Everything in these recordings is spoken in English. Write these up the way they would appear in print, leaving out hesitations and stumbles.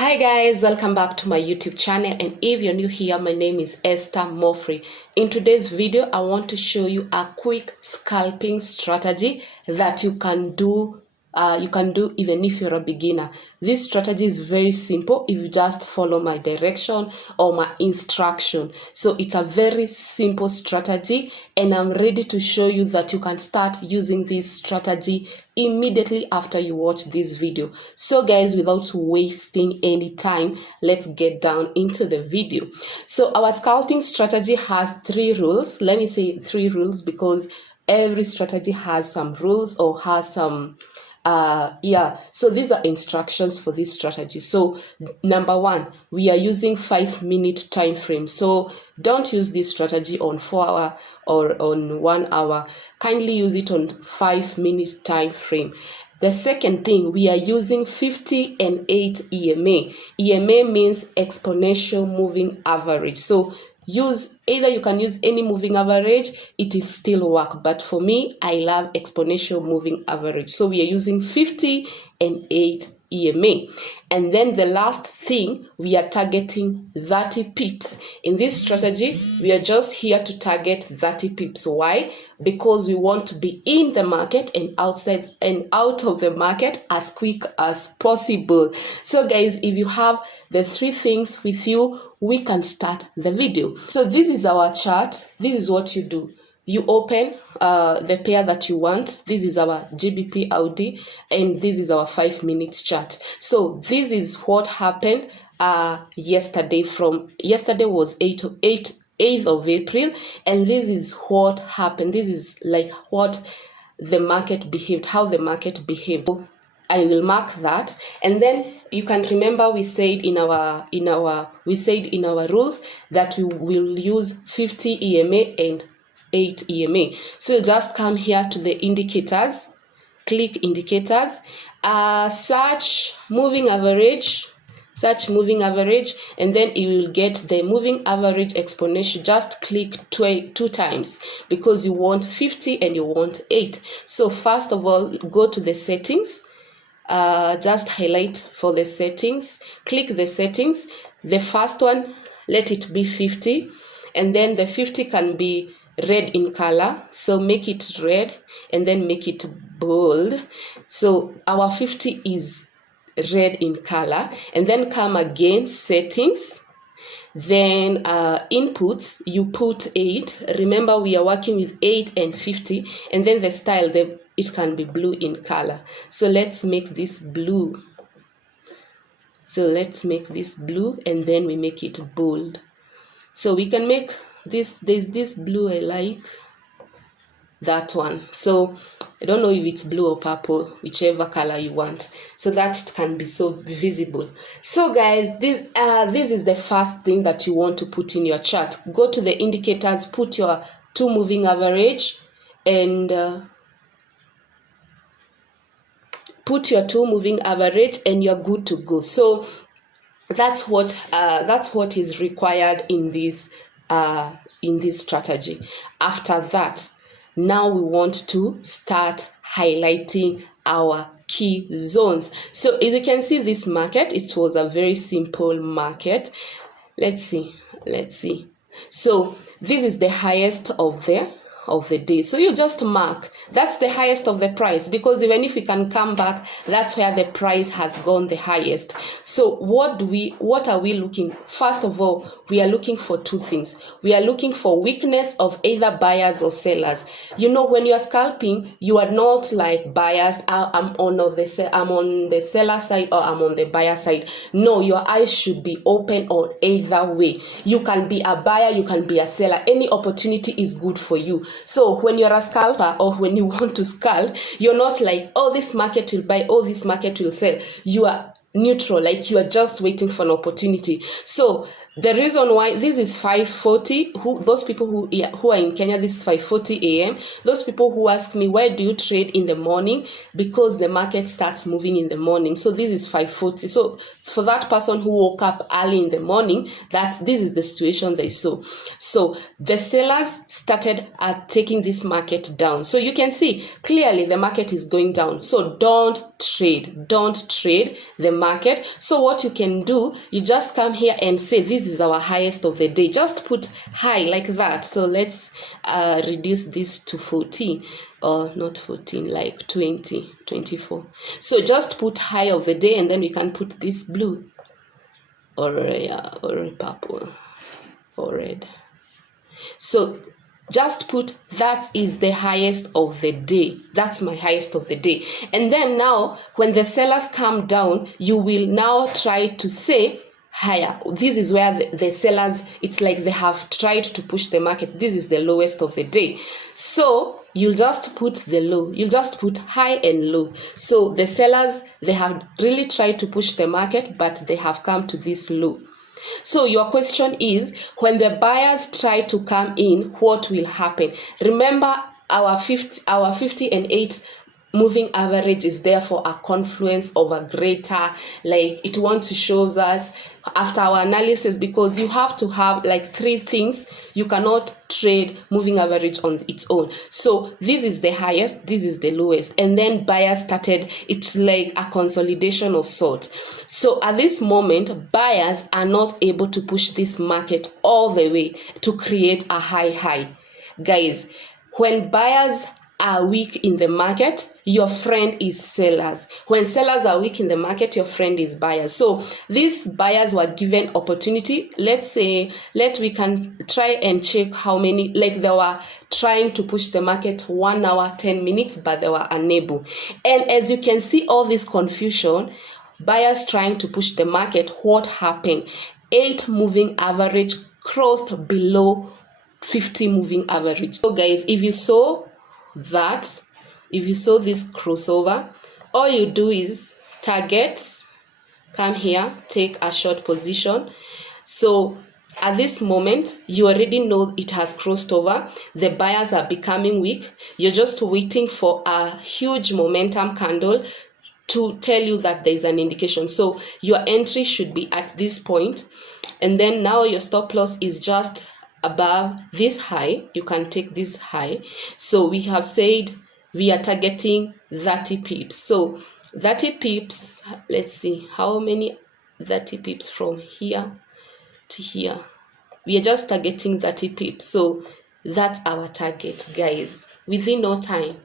Hi guys, welcome back to my YouTube channel, and if you're new here, my name is Esther Mofri. In today's video, I want to show you a quick scalping strategy that you can do even if you're a beginner. This strategy is very simple if you just follow my direction or my instruction. So it's a very simple strategy, and I'm ready to show you that you can start using this strategy immediately after you watch this video. So guys, without wasting any time, let's get down into the video. So our scalping strategy has 3 rules. Let me say 3 rules because every strategy has some rules or has some so these are instructions for this strategy. So number 1, we are using 5-minute time frame. So don't use this strategy on 4-hour or on 1 hour. Kindly use it on 5-minute time frame. The second thing, we are using 50 and 8 EMA. EMA means exponential moving average. So you can use any moving average, it will still work, but for me, I love exponential moving average. So we are using 50 and 8 EMA. And then the last thing, we are targeting 30 pips. In this strategy, we are just here to target 30 pips. Why? Because we want to be in the market and outside and out of the market as quick as possible. So guys, if you have the 3 things with you, we can start the video. So this is our chart. This is what you do. You open the pair that you want. This is our GBP Audi, and this is our 5-minute chart. So this is what happened yesterday. Yesterday was 8th of April, and this is what happened. This is like what the market behaved, how the market behaved. I will mark that, and then you can remember we said in our rules that we will use 50 EMA and 8 EMA. So just come here to the indicators, click indicators, search moving average, and then you will get the moving average exponential. Just click 2 times because you want 50 and you want 8. So first of all, go to the settings. Just highlight for the settings, click the settings. The first one, let it be 50, and then the 50 can be red in color, so make it red and then make it bold. So our 50 is red in color, and then come again settings, then inputs, you put 8. Remember we are working with 8 and 50, and then the style, it can be blue in color. So let's make this blue. And then we make it bold. So we can make this, there's this blue, I like that one. So I don't know if it's blue or purple, whichever color you want, so that it can be so visible. So guys, this is the first thing that you want to put in your chart. Go to the indicators, put your 2 moving average, and put your 2 moving average, and you're good to go. So that's what is required in this strategy. After that, now we want to start highlighting our key zones. So as you can see, this market, it was a very simple market. Let's see. So this is the highest of the day. So you just mark, that's the highest of the price, because even if we can come back, that's where the price has gone the highest. So what are we looking? First of all, we are looking for 2 things. We are looking for weakness of either buyers or sellers. You know, when you are scalping, you are not like buyers, I'm on the seller side or I'm on the buyer side. No, your eyes should be open on either way. You can be a buyer, you can be a seller. Any opportunity is good for you. So when you're a scalper, or when you want to scalp, you're not like, oh, this market will buy, oh, this market will sell. You are neutral, like you are just waiting for an opportunity. So the reason why this is 5:40, those people who are in Kenya, this is 5:40 a.m. Those people who ask me, why do you trade in the morning? Because the market starts moving in the morning. So this is 5:40. So for that person who woke up early in the morning, this is the situation they saw. So the sellers started taking this market down. So you can see clearly the market is going down. So don't trade. Don't trade the market. So what you can do, you just come here and say this is our highest of the day. Just put high like that. So let's reduce this to 14, or not 14, like 20, 24. So just put high of the day, and then we can put this blue or purple or red. So just put that is the highest of the day. That's my highest of the day. And then now when the sellers come down, you will now try to say higher. This is where the sellers, it's like they have tried to push the market. This is the lowest of the day. So you'll just put the low. You'll just put high and low. So the sellers, they have really tried to push the market, but they have come to this low. So your question is, when the buyers try to come in, what will happen? Remember, our 50 and 8 moving average is therefore a confluence of a greater, like it wants to show us after our analysis, because you have to have like 3 things. You cannot trade moving average on its own. So this is the highest, this is the lowest, and then buyers started, it's like a consolidation of sorts. So at this moment, buyers are not able to push this market all the way to create a high. Guys, when buyers are weak in the market, your friend is sellers. When sellers are weak in the market, your friend is buyers. So these buyers were given opportunity. We can try and check how many, like they were trying to push the market 1 hour, 10 minutes, but they were unable. And as you can see, all this confusion, buyers trying to push the market, what happened? 8 moving average crossed below 50 moving average. So guys, if you saw this crossover, all you do is target, come here, take a short position. So at this moment, you already know it has crossed over. The buyers are becoming weak. You're just waiting for a huge momentum candle to tell you that there is an indication. So your entry should be at this point, and then now your stop loss is just above this high. You can take this high. So we have said we are targeting 30 pips. So 30 pips, let's see how many 30 pips from here to here. We are just targeting 30 pips. So that's our target, guys. Within no time,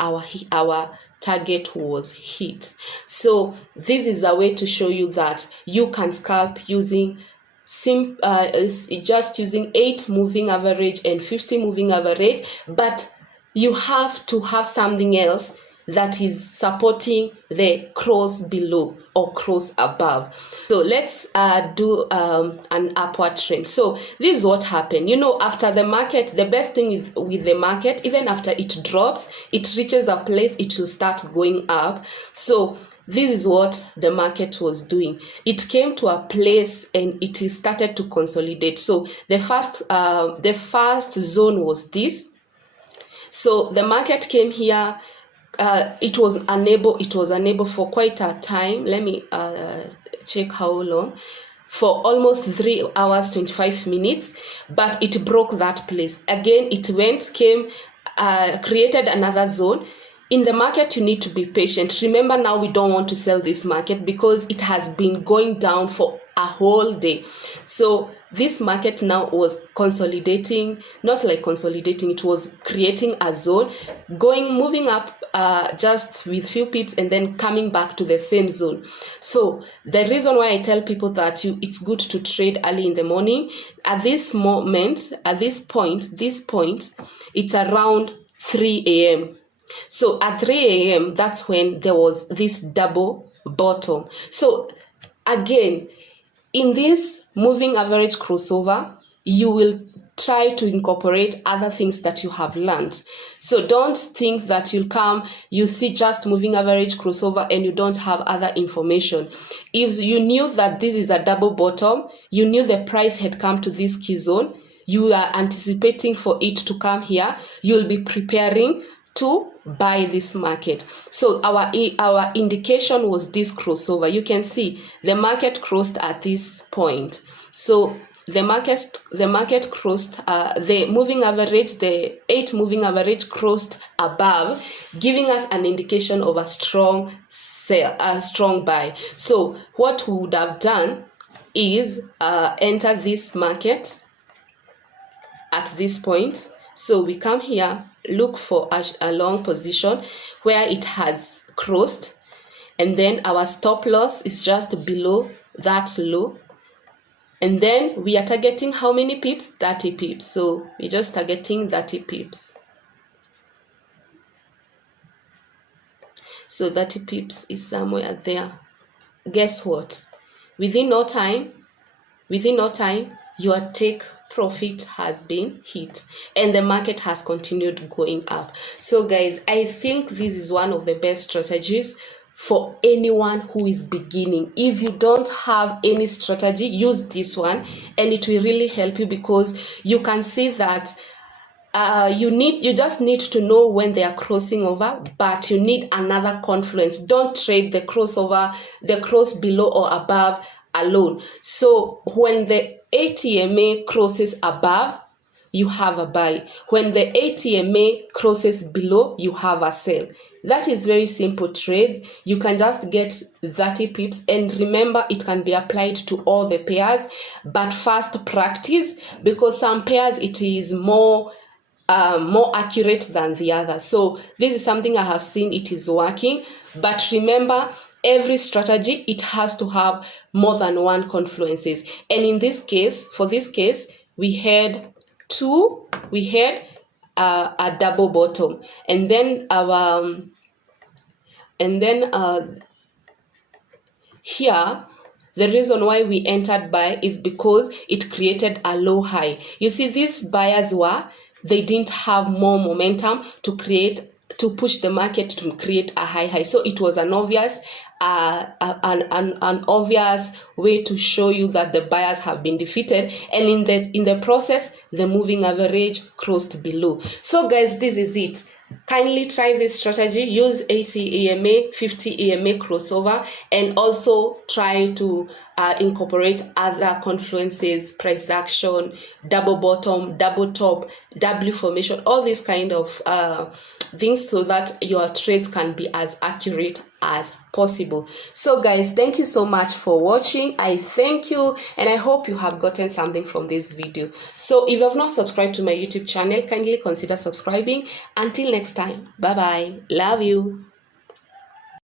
our target was hit. So this is a way to show you that you can scalp using just using 8 moving average and 50 moving average, but you have to have something else that is supporting the cross below or cross above. So let's do an upward trend. So this is what happened. After the market, the best thing with the market, even after it drops, it reaches a place, it will start going up. So this is what the market was doing. It came to a place and it started to consolidate. So the first zone was this. So the market came here. It was unable for quite a time. Let me check how long. For almost 3 hours 25 minutes, but it broke that place again. It created another zone. In the market, you need to be patient. Remember, now we don't want to sell this market because it has been going down for a whole day. So this market now was consolidating, not like consolidating, it was creating a zone, moving up just with few pips and then coming back to the same zone. So the reason why I tell people that it's good to trade early in the morning, at this moment, at this point, it's around 3 a.m. So at 3 a.m., that's when there was this double bottom. So again, in this moving average crossover, you will try to incorporate other things that you have learned. So don't think that you see just moving average crossover and you don't have other information. If you knew that this is a double bottom, you knew the price had come to this key zone, you are anticipating for it to come here, you'll be preparing to buy this market. So our indication was this crossover. You can see the market crossed at this point. So the market crossed the moving average, the 8 moving average crossed above, giving us an indication of a strong sell, a strong buy. So what we would have done is enter this market at this point. So we come here, look for a long position where it has crossed, and then our stop loss is just below that low. And then we are targeting how many pips? 30 pips. So we're just targeting 30 pips. So 30 pips is somewhere there. Guess what? Within no time, your take profit has been hit and the market has continued going up. So guys, I think this is one of the best strategies for anyone who is beginning. If you don't have any strategy, use this one and it will really help you, because you can see that you just need to know when they are crossing over, but you need another confluence. Don't trade the crossover, the cross below or above alone. So when the ATMA crosses above, you have a buy. When the ATMA crosses below, you have a sell. That is very simple trade. You can just get 30 pips, and remember, it can be applied to all the pairs, but first practice, because some pairs it is more accurate than the other. So this is something I have seen, it is working. But remember, every strategy, it has to have more than one confluences. And in this case, for this case, we had a double bottom, and then here the reason why we entered buy is because it created a low high. You see, these buyers they didn't have more momentum to push the market to create a high. So it was an obvious an obvious way to show you that the buyers have been defeated, and in the process the moving average crossed below. So guys, this is it. Kindly try this strategy. Use 80 EMA, 50 EMA crossover, and also try to incorporate other confluences, price action, double bottom, double top, W formation, all these kind of things, so that your trades can be as accurate as possible. So guys, thank you so much for watching. I thank you, and I hope you have gotten something from this video. So if you have not subscribed to my YouTube channel, kindly consider subscribing. Until next time, bye bye, love you.